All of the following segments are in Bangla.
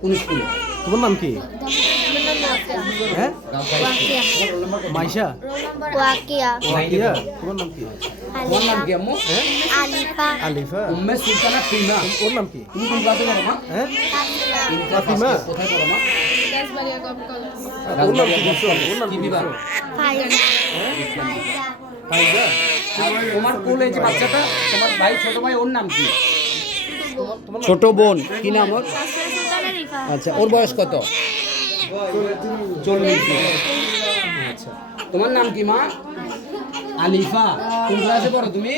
কোন স্কুলে? তোমার নাম কি? হ্যাঁ, মাইশা। ওয়াকিয়া ওয়াকিয়া। তোমার নাম কি? তোমার নাম কি আম্মু? হ্যাঁ, আলিফা আলিফা। উম্মে সুলতানা প্রিমা। ওর নাম কি? তুমি কোন ক্লাসে পড়ো মা? হ্যাঁ, ইন্টার ফাতিমা। First year. কোথায় পড়ো মা? ওর নাম কি দিছো? ওর নাম কি কি বিভাগ? দিছো? ফাইজা ফাইজা। তোমার কোলে যে বাচ্চাটা, তোমার ভাই, ছোট ভাই, ওর নাম কি? তোমার নাম ছোট বোন কি নাম ওর? আচ্ছা, ওর বয়স কত? 40। আচ্ছা, তোমার নাম কি মা? আলিফা। কোন ক্লাসে পড়ো তুমি?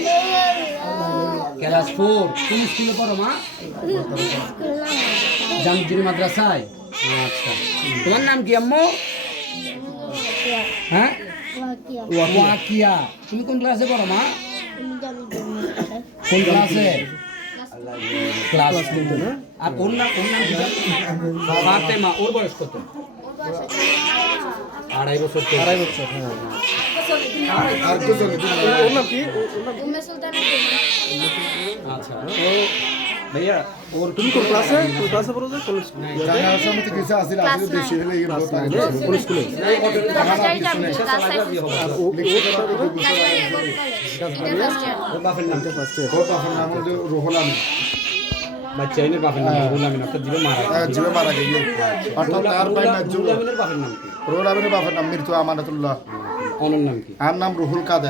ক্লাস 4। কোন স্কুলে পড়ো মা? জামজুরি মাদ্রাসায়। আচ্ছা, তোমার নাম কি আম্মু? হ্যাঁ, ওয়াকিয়া ওয়াকিয়া। তুমি কোন ক্লাসে পড়ো মা? কোন ক্লাসে? ক্লাস 2 না? আর ওর নাম কি? ফাতেমা। ওর বয়স কত? 2.5 বছর। 2.5 বছর। হ্যাঁ। ওর নাম কি? আচ্ছা, ভাইয়া ওর তুমি কোন ক্লাসে? কোন ক্লাসে পড়ো? যে কোন জানার সমিতি কিছু আছিল আসলে বেশি হলে এই বহুত লাগে কোন স্কুলে? আর ও ওর বাপের নাম কি? First year. ওর বাবার নাম হলো রুহুল আমিন বাচ্চা ইনের বাপের নাম রুহুল আমিন। আপনার জীবে মারা গেছে। জীবে মারা গেছে অর্থাৎ তার ভাই না রুহুল আমিনের বাপের নাম কি? রুহুল আমিনের বাবার নাম মৃত্যু আমানাতুল্লাহ ওনার নাম কি? আর নাম রুহুল কাদের